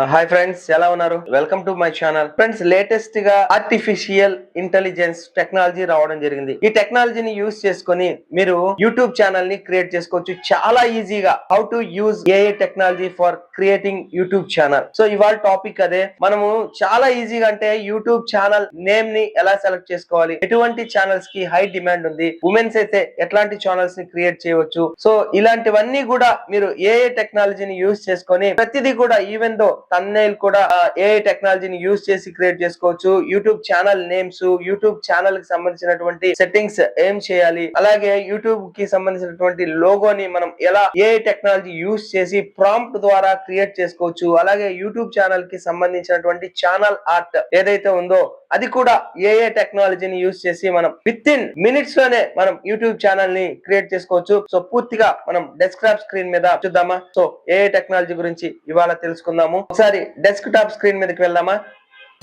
Hi friends, ఎలా ఉన్నారు? Welcome to my channel. Friends, latest గా ఆర్టిఫిషియల్ ఇంటెలిజెన్స్ టెక్నాలజీ రావడం జరిగింది. ఈ టెక్నాలజీని యూస్ చేసుకొని మీరు యూట్యూబ్ ఛానల్ ని క్రియేట్ చేసుకోవచ్చు చాలా ఈజీగా. How to use AI technology for creating YouTube channel. So ఇవాళ టాపిక్ అదే. మనము చాలా ఈజీగా అంటే యూట్యూబ్ ఛానల్ నేమ్ ని ఎలా సెలెక్ట్ చేసుకోవాలి, ఎటువంటి ఛానల్స్ కి హై డిమాండ్ ఉంది, ఉమెన్స్ అయితే ఎట్లాంటి ఛానల్స్ ని క్రియేట్ చేయవచ్చు. సో ఇలాంటివన్నీ కూడా మీరు ఏఐ టెక్నాలజీని యూస్ చేసుకొని ప్రతిదీ కూడా ఈవెన్ దో థంబ్నెయిల్ కూడా ఏఐ టెక్నాలజీని యూస్ చేసి క్రియేట్ చేసుకోవచ్చు. YouTube channel names, YouTube channel కి సంబంధించినటువంటి సెట్టింగ్స్ ఏం చేయాలి, అలాగే యూట్యూబ్ కి సంబంధించినటువంటి లోగోని మనం ఎలా ఏఐ టెక్నాలజీ యూస్ చేసి ప్రాంప్ట్ ద్వారా క్రియేట్ చేసుకోవచ్చు. అలాగే యూట్యూబ్ ఛానల్ కి సంబంధించినటువంటి ఛానల్ ఆర్ట్ ఏదైతే ఉందో అది కూడా ఏఐ టెక్నాలజీని యూస్ చేసి మనం విత్ ఇన్ మినిట్స్ లోనే మనం యూట్యూబ్ ఛానల్ ని క్రియేట్ చేసుకోవచ్చు. సో పూర్తిగా మనం డెస్క్టాప్ స్క్రీన్ మీద చూద్దామా? సో ఏఐ టెక్నాలజీ గురించి ఇవాళ తెలుసుకుందాము. ఒకసారి డెస్క్టాప్ స్క్రీన్ మీదకి వెళ్దామా?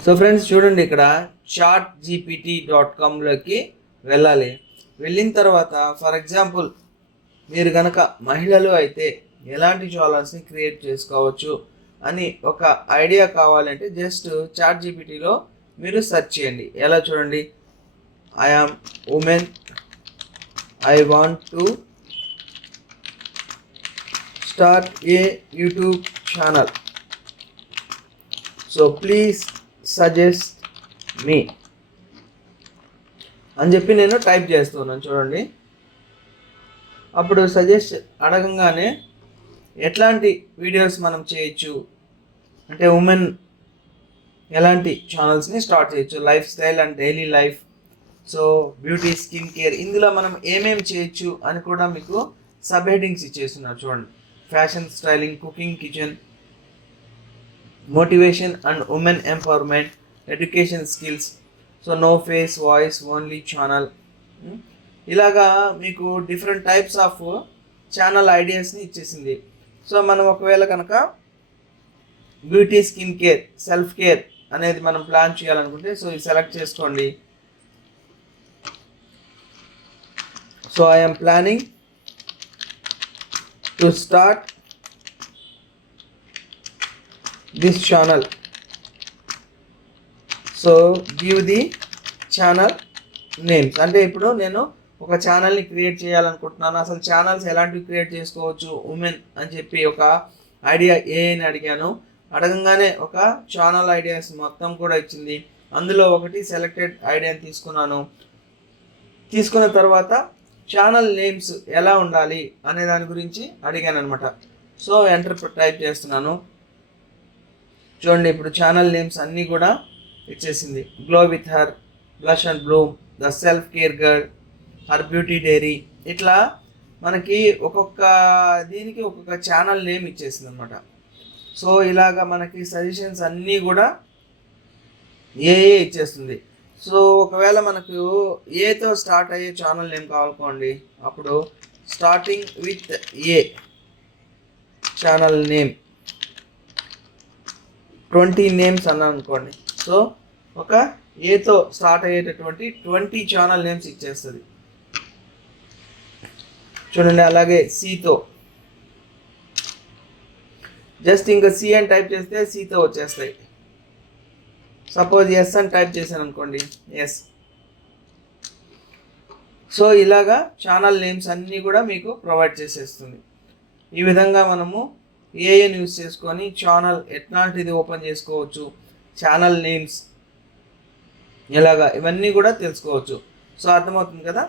సో ఫ్రెండ్స్ చూడండి, ఇక్కడ chatgpt.com లోకి వెళ్ళాలి. వెళ్ళిన తర్వాత ఫర్ ఎగ్జాంపుల్ మీరు కనుక మహిళలు అయితే ఎలాంటి ఛానల్స్ని క్రియేట్ చేసుకోవచ్చు అని ఒక ఐడియా కావాలంటే జస్ట్ ChatGPTలో మీరు సెర్చ్ చేయండి. ఎలా చూడండి, I am woman, I want to start a YouTube channel, so please suggest me అని చెప్పి నేను టైప్ చేస్తున్నాను. చూడండి, అప్పుడు సజెస్ట్ అడగంగానే ఎట్లాంటి వీడియోస్ మనం చేయొచ్చు అంటే ఉమెన్ ఎలాంటి ఛానల్స్ని స్టార్ట్ చేయొచ్చు, life style and daily life, so beauty, skin care, ఇందులో మనం ఏమేమి చేయొచ్చు అని కూడా మీకు సబ్ హెడ్డింగ్స్ ఇచ్చేస్తున్నారు. చూడండి, fashion, styling, cooking, kitchen, motivation and women empowerment, education, skills, so no face, voice only channel, ఇలాగా మీకు డిఫరెంట్ టైప్స్ ఆఫ్ ఛానల్ ఐడియాస్ని ఇచ్చేసింది. సో మనం ఒకవేళ కనుక beauty, skin care, self care అనేది మనం ప్లాన్ చేయాలనుకుంటే సో ఇది సెలెక్ట్ చేసుకోండి. So I'm planning to start this channel, so give the channel names. అంటే ఇప్పుడు నేను ఒక ఛానల్ని క్రియేట్ చేయాలనుకుంటున్నాను, అసలు ఛానల్స్ ఎలాంటివి క్రియేట్ చేసుకోవచ్చు ఉమెన్ అని చెప్పి ఒక ఐడియా ఏని అడిగాను. అడగంగానే ఒక ఛానల్ ఐడియాస్ మొత్తం కూడా ఇచ్చింది. అందులో ఒకటి సెలెక్టెడ్ ఐడియాని తీసుకున్నాను. తీసుకున్న తర్వాత ఛానల్ నేమ్స్ ఎలా ఉండాలి అనే దాని గురించి అడిగాను అనమాట. సో ఎంటర్ టైప్ చేస్తున్నాను. చూడండి, ఇప్పుడు ఛానల్ నేమ్స్ అన్నీ కూడా ఇచ్చేసింది. Glow with her, blush and bloom, the self care girl, her beauty diary, ఇట్లా మనకి ఒక్కొక్క దీనికి ఒక్కొక్క ఛానల్ నేమ్ ఇచ్చేసింది అనమాట. సో ఇలాగా మనకి సజెషన్స్ అన్నీ కూడా ఏఏ ఇచ్చేస్తుంది. సో ఒకవేళ మనకు ఏతో స్టార్ట్ అయ్యే ఛానల్ నేమ్ కావాలనుకోండి, అప్పుడు starting with a channel name 20 names అన్నాను అనుకోండి. సో ఒక ఏతో స్టార్ట్ అయ్యేటటువంటి 20 ఛానల్ నేమ్స్ ఇచ్చేస్తుంది. చూడండి, అలాగే సితో జస్ట్ ఇంకా సి అని టైప్ చేస్తే సితో వచ్చేస్తాయి. సపోజ్ ఎస్ అని టైప్ చేశాను అనుకోండి, ఎస్. సో ఇలాగా ఛానల్ నేమ్స్ అన్నీ కూడా మీకు ప్రొవైడ్ చేసేస్తుంది. ఈ విధంగా మనము ఏఐని యూస్ చేసుకొని ఛానల్ ఎట్లాంటిది ఓపెన్ చేసుకోవచ్చు, ఛానల్ నేమ్స్ ఎలాగా, ఇవన్నీ కూడా తెలుసుకోవచ్చు. సో అర్థమవుతుంది కదా.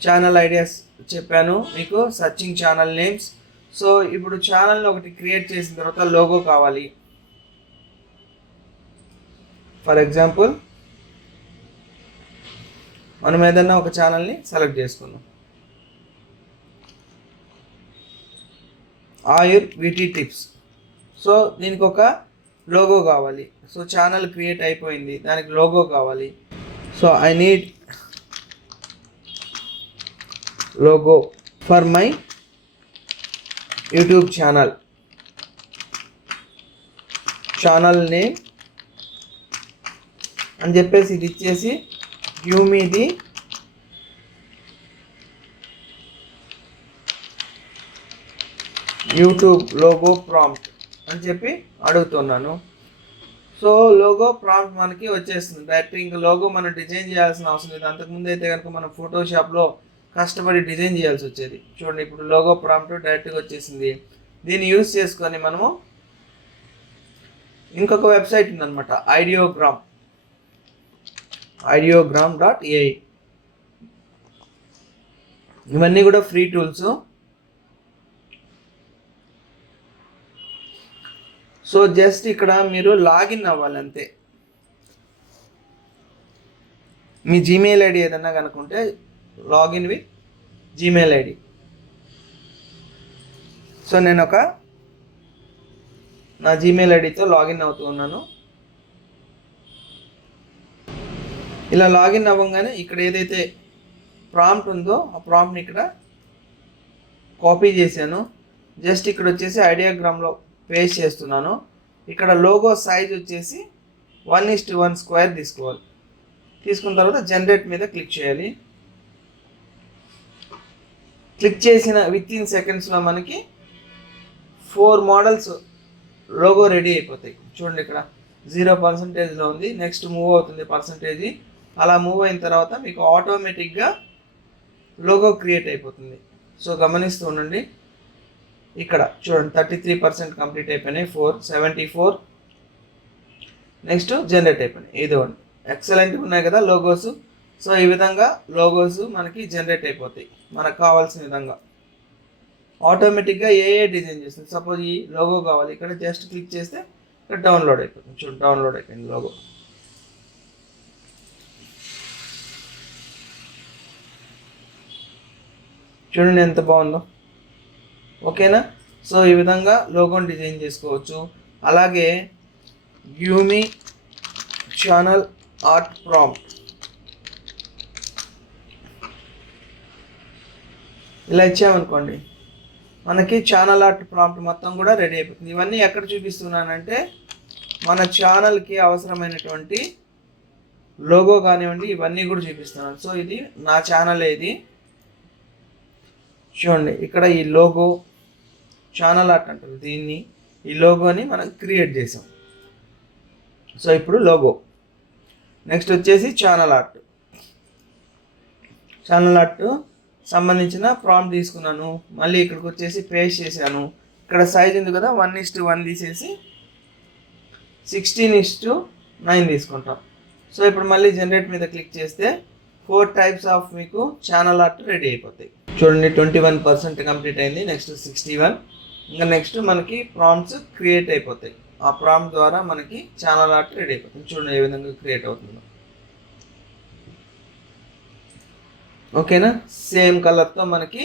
ఛానల్ ఐడియాస్ చెప్పాను మీకు, సర్చింగ్ ఛానల్ నేమ్స్. సో ఇప్పుడు ఛానల్ని ఒకటి క్రియేట్ చేసిన తర్వాత లోగో కావాలి. ఫర్ ఎగ్జాంపుల్ మనం ఏదైనా ఒక ఛానల్ని సెలెక్ట్ చేసుకుందాం, ఆయుర్ వీటీ టిప్స్. సో దీనికి ఒక లోగో కావాలి. సో ఛానల్ క్రియేట్ అయిపోయింది, దానికి లోగో కావాలి. So I need logo for my YouTube channel name అని చెప్పేసి ఇది ఇచ్చేసి give me the YouTube logo prompt అని చెప్పి అడుగుతున్నాను. సో లోగో ప్రాంప్ట్ మనకి వచ్చేస్తుంది డైరెక్ట్. ఇంకా లోగో మనం డిజైన్ చేయాల్సిన అవసరం లేదు. అంతకుముందు అయితే కనుక మనం ఫోటోషాప్లో కష్టపడి డిజైన్ చేయాల్సి వచ్చేది. చూడండి ఇప్పుడు లోగో ప్రాంప్ట్ డైరెక్ట్గా వచ్చేసింది. దీన్ని యూజ్ చేసుకొని మనము ఇంకొక వెబ్సైట్ ఉందన్నమాట, ideogram.ai. ఇవన్నీ కూడా ఫ్రీ టూల్స్. సో జస్ట్ ఇక్కడ మీరు లాగిన్ అవ్వాలి అంతే. మీ జీమెయిల్ ఐడి ఏదన్నా కనుకుంటే login with Gmail ID. So నేను నా జీమెయిల్ ఐడితో లాగిన్ అవుతూ ఉన్నాను. ఇలా లాగిన్ అవ్వగానే ఇక్కడ ఏదైతే ప్రాంప్ట్ ఉందో ఆ ప్రాంప్ట్ని ఇక్కడ కాపీ చేశాను. జస్ట్ ఇక్కడ వచ్చేసి ఐడియాగ్రామ్లో పేస్ట్ చేస్తున్నాను. ఇక్కడ లోగో సైజ్ వచ్చేసి 1:1 స్క్వేర్ తీసుకోవాలి. తీసుకున్న తర్వాత జనరేట్ మీద క్లిక్ చేయాలి. క్లిక్ చేసిన విత్ ఇన్ సెకండ్స్లో మనకి 4 మోడల్స్ లోగో రెడీ అయిపోతాయి. చూడండి ఇక్కడ 0% ఉంది. నెక్స్ట్ మూవ్ అవుతుంది పర్సంటేజ్. అలా మూవ్ అయిన తర్వాత మీకు ఆటోమేటిక్గా లోగో క్రియేట్ అయిపోతుంది. సో గమనిస్తూ ఉండండి. ఇక్కడ చూడండి 33% కంప్లీట్ అయిపోయినాయి. 474 నెక్స్ట్ జనరేట్ అయిపోయినాయి. ఇదిగోండి ఎక్సలెంట్ ఉన్నాయి కదా లోగోస్. సో ఈ విధంగా లోగోస్ మనకి జనరేట్ అయిపోతాయి మనకు కావాల్సిన విధంగా. ఆటోమేటిక్గా ఏ డిజైన్ చేస్తుంది. సపోజ్ ఈ లోగో కావాలి, ఇక్కడ జస్ట్ క్లిక్ చేస్తే ఇక్కడ డౌన్లోడ్ అయిపోతుంది. చూడండి డౌన్లోడ్ అయిపోయింది లోగో. చూడండి ఎంత బాగుందో. ఓకేనా. సో ఈ విధంగా లోగోని డిజైన్ చేసుకోవచ్చు. అలాగే యూమి ఛానల్ ఆర్ట్ ప్రాంప్ట్ ఇలా ఇచ్చామనుకోండి, మనకి ఛానల్ ఆర్ట్ ప్రాంప్ట్ మొత్తం కూడా రెడీ అయిపోతుంది. ఇవన్నీ ఎక్కడ చూపిస్తున్నానంటే మన ఛానల్కి అవసరమైనటువంటి లోగో కానివ్వండి ఇవన్నీ కూడా చూపిస్తున్నాను. సో ఇది నా ఛానల్. ఇది చూడండి ఇక్కడ ఈ లోగో ఛానల్ ఆర్ట్ అంటారు దీన్ని. ఈ లోగోని మనం క్రియేట్ చేసాం. సో ఇప్పుడు లోగో. నెక్స్ట్ వచ్చేసి ఛానల్ ఆర్ట్ సంబంధించిన ప్రాంప్ట్ తీసుకున్నాను. మళ్ళీ ఇక్కడికి వచ్చేసి పేస్ట్ చేశాను. ఇక్కడ సైజ్ ఉంది కదా 1:1 తీసేసి 16:9 తీసుకుంటాం. సో ఇప్పుడు మళ్ళీ జనరేట్ మీద క్లిక్ చేస్తే 4 టైప్స్ ఆఫ్ మీకు ఛానల్ ఆర్ట్ రెడీ అయిపోతాయి. చూడండి 21% కంప్లీట్ అయింది. నెక్స్ట్ 61. ఇంకా నెక్స్ట్ మనకి ప్రాంప్ట్స్ క్రియేట్ అయిపోతాయి. ఆ ప్రాంప్ట్ ద్వారా మనకి ఛానల్ ఆర్ట్ రెడీ అయిపోతుంది. చూడండి ఏ విధంగా క్రియేట్ అవుతుందో. ఓకేనా. సేమ్ కలర్తో మనకి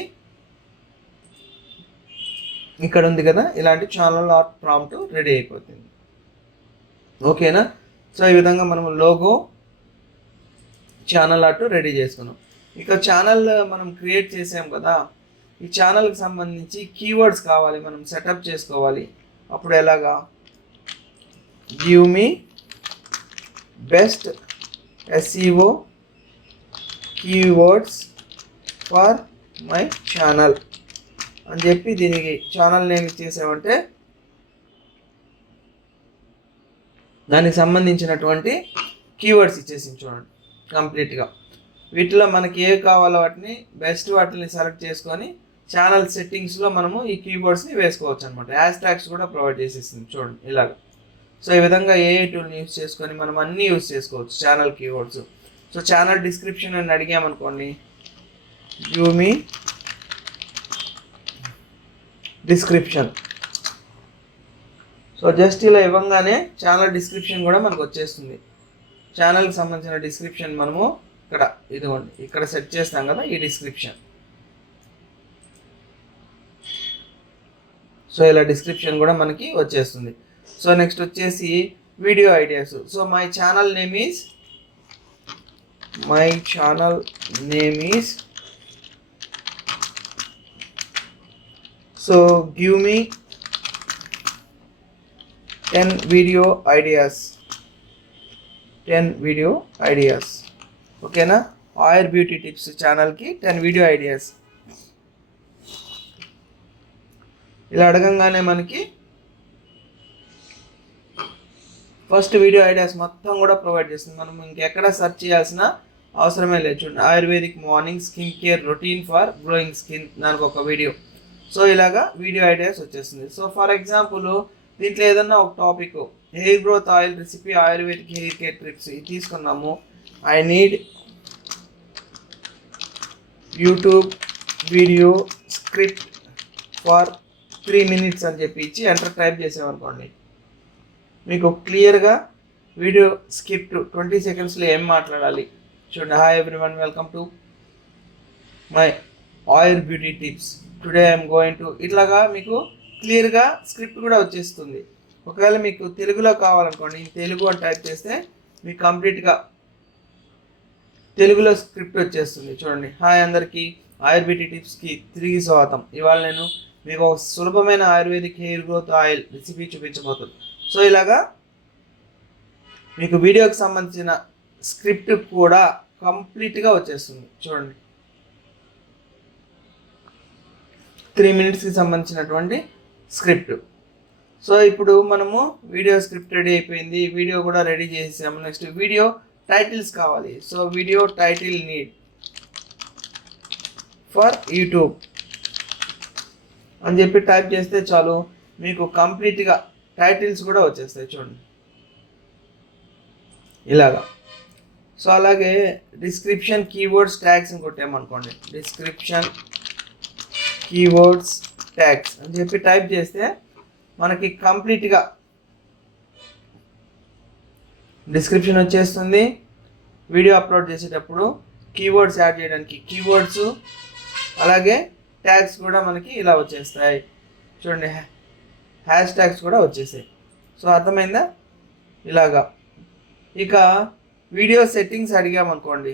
ఇక్కడ ఉంది కదా ఇలాంటి ఛానల్ ఆర్ట్ ప్రాంప్ట్ రెడీ అయిపోతుంది. ఓకేనా. సో ఈ విధంగా మనం లోగో ఛానల్ ఆర్ట్ రెడీ చేసుకున్నాం. ఇక ఛానల్ మనం క్రియేట్ చేసాం కదా, ఈ ఛానల్కి సంబంధించి కీవర్డ్స్ కావాలి, మనం సెటప్ చేసుకోవాలి. అప్పుడు ఎలాగా, give me best SEO keywords for my channel అని చెప్పి దీనికి ఛానల్ నేమ్ ఇచ్చేసామంటే దానికి సంబంధించినటువంటి కీవర్డ్స్ ఇచ్చేసి చూడండి కంప్లీట్గా. వీటిలో మనకి ఏ కావాలో వాటిని బెస్ట్ వాటిని సెలెక్ట్ చేసుకొని ఛానల్ సెట్టింగ్స్లో మనము ఈ కీవర్డ్స్ని వేసుకోవచ్చు అనమాట. హ్యాష్ ట్యాగ్స్ కూడా ప్రొవైడ్ చేసేసింది చూడండి ఇలాగ. సో ఈ విధంగా AI టూల్ని యూజ్ చేసుకొని మనం అన్నీ యూజ్ చేసుకోవచ్చు channel keywords. So channel description అని అడిగామనుకోండి, యూమి డిస్క్రిప్షన్. సో జస్ట్ ఇలా ఇవ్వగానే ఛానల్ డిస్క్రిప్షన్ కూడా మనకు వచ్చేస్తుంది. ఛానల్కి సంబంధించిన డిస్క్రిప్షన్ మనము ఇక్కడ ఇదిగోండి ఇక్కడ సెట్ చేస్తాం కదా ఈ డిస్క్రిప్షన్. సో ఇలా డిస్క్రిప్షన్ కూడా మనకి వచ్చేస్తుంది. సో నెక్స్ట్ వచ్చేసి video ideas. So my channel name is so give me 10 video ideas. ఓకేనా. ఆయుర్ బ్యూటీ టిప్స్ ఛానల్కి 10 వీడియో ఐడియాస్. ఇలా అడగంగానే మనకి ఫస్ట్ వీడియో ఐడియాస్ మొత్తం కూడా ప్రొవైడ్ చేస్తుంది. మనం ఇంకెక్కడ సెర్చ్ చేయాల్సిన అవసరమే లేదు. చూడండి, ayurvedic morning skin care routine for glowing skin, దానికి ఒక వీడియో. సో ఇలాగా వీడియో ఐడియాస్ వచ్చేస్తుంది. సో ఫర్ ఎగ్జాంపుల్ దీంట్లో ఏదన్నా ఒక topic hair growth oil recipe, ayurvedic hair care tricks ఇది తీసుకున్నాము. I need YouTube video script for 3 minutes అని చెప్పి ఇచ్చి ఎంటర్ టైప్ చేసామనుకోండి, మీకు క్లియర్గా వీడియో స్క్రిప్ట్ 20 secondsలో ఏం మాట్లాడాలి చూడండి. Hi everyone, welcome to my oil beauty tips, today I'm going to, ఇట్లాగా మీకు క్లియర్గా స్క్రిప్ట్ కూడా వచ్చేస్తుంది. ఒకవేళ మీకు తెలుగులో కావాలనుకోండి, తెలుగు అని టైప్ చేస్తే మీకు కంప్లీట్గా తెలుగులో స్క్రిప్ట్ వచ్చేస్తుంది. చూడండి, హాయ్ అందరికీ, ఆయుర్ బ్యూటీ టిప్స్కి తిరిగి స్వాగతం. ఇవాళ నేను మీకు ఒక సులభమైన ayurvedic hair growth oil recipe చూపించబోతుంది. సో ఇలాగా మీకు వీడియోకి సంబంధించిన స్క్రిప్ట్ కూడా కంప్లీట్గా వచ్చేస్తుంది. చూడండి, 3 minutesకి సంబంధించినటువంటి స్క్రిప్ట్. సో ఇప్పుడు మనము వీడియో స్క్రిప్ట్ రెడీ అయిపోయింది, వీడియో కూడా రెడీ చేసాము. నెక్స్ట్ వీడియో టైటిల్స్ కావాలి. So video title need for YouTube అని చెప్పి టైప్ చేస్తే చాలు, మీకు కంప్లీట్గా టైటిల్స్ కూడా వచ్చేస్తాయి. చూడండి ఇలాగా. సో అలాగే డిస్క్రిప్షన్ కీవర్డ్స్ ట్యాగ్స్ అని కొట్టామనుకోండి, డిస్క్రిప్షన్ కీవర్డ్స్ ట్యాగ్స్ అని చెప్పి టైప్ చేస్తే మనకి కంప్లీట్గా డిస్క్రిప్షన్ వచ్చేస్తుంది. వీడియో అప్లోడ్ చేసేటప్పుడు కీవర్డ్స్ యాడ్ చేయడానికి కీవర్డ్స్, అలాగే ట్యాగ్స్ కూడా మనకి ఇలా వచ్చేస్తాయి. చూడండి, హ్యాష్ ట్యాగ్స్ కూడా వచ్చేసాయి. సో అర్థమైందా? ఇలాగా. ఇక వీడియో సెట్టింగ్స్ అడిగామనుకోండి,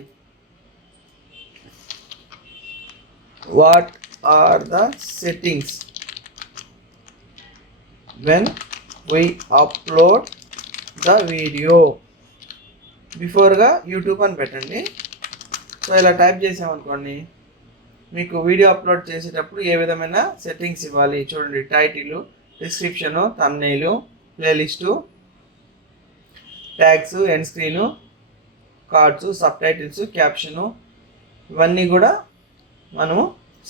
what are the settings when we upload the video, బిఫోర్గా యూట్యూబ్ అని పెట్టండి. సో ఇలా టైప్ చేసామనుకోండి, మీకు వీడియో అప్లోడ్ చేసేటప్పుడు ఏ విధమైన సెట్టింగ్స్ ఇవ్వాలి చూడండి. Title, description, thumbnail, playlist, tags, end screen, cards, subtitles, caption, ఇవన్నీ కూడా మనము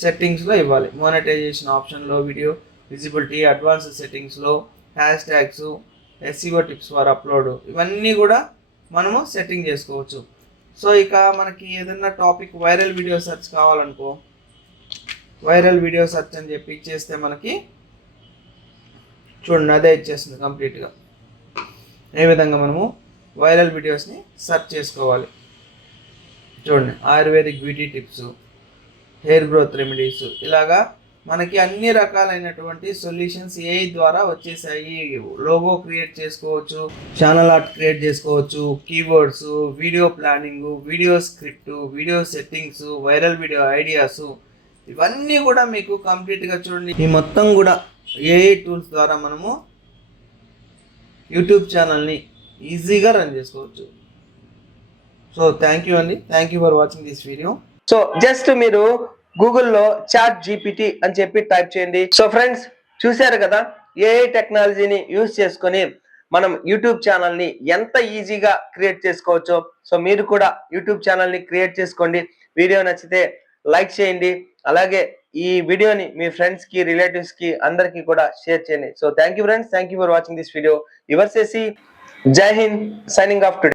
సెట్టింగ్స్లో ఇవ్వాలి. మోనటైజేషన్ ఆప్షన్లో, వీడియో విజిబిలిటీ, అడ్వాన్స్డ్ సెట్టింగ్స్లో, hashtags, SEO tips for upload, ఇవన్నీ కూడా మనము సెట్టింగ్ చేసుకోవచ్చు. సో ఇక మనకి ఏదైనా టాపిక్ వైరల్ వీడియో సెర్చ్ కావాలనుకో, వైరల్ వీడియో సెర్చ్ అని చెప్పి ఇచ్చేస్తే మనకి చూడండి అదే ఇచ్చేస్తుంది కంప్లీట్గా. ఏ విధంగా మనము వైరల్ వీడియోస్ని సెర్చ్ చేసుకోవాలి చూడండి. Ayurvedic beauty tips, hair growth remedies, ఇలాగా మనకి అన్ని రకాలైనటువంటి సొల్యూషన్స్ AI ద్వారా వచ్చేసాయి. లోగో క్రియేట్ చేసుకోవచ్చు, ఛానల్ ఆర్ట్ క్రియేట్ చేసుకోవచ్చు, keywords, video planning, video script, video settings, viral video ideas, ఇవన్నీ కూడా మీకు కంప్లీట్గా చూడండి. ఈ మొత్తం కూడా AI టూల్స్ ద్వారా మనము యూట్యూబ్ ఛానల్ని ఈజీగా రన్ చేసుకోవచ్చు. సో థ్యాంక్ యూ అండి, thank you for watching this video. So just మీరు గూగుల్లో చాట్ GPT అని చెప్పి టైప్ చేయండి. సో ఫ్రెండ్స్, చూశారు కదా, AI టెక్నాలజీని యూజ్ చేసుకొని మనం యూట్యూబ్ ఛానల్ని ఎంత ఈజీగా క్రియేట్ చేసుకోవచ్చో. సో మీరు కూడా యూట్యూబ్ ఛానల్ని క్రియేట్ చేసుకోండి. వీడియో నచ్చితే లైక్ చేయండి, అలాగే ఈ వీడియోని మీ ఫ్రెండ్స్కి, రిలేటివ్స్కి అందరికీ కూడా షేర్ చేయండి. So thank you friends, thank you for watching this video. Yours AC, జై హింద్, సైనింగ్ ఆఫ్ టుడే.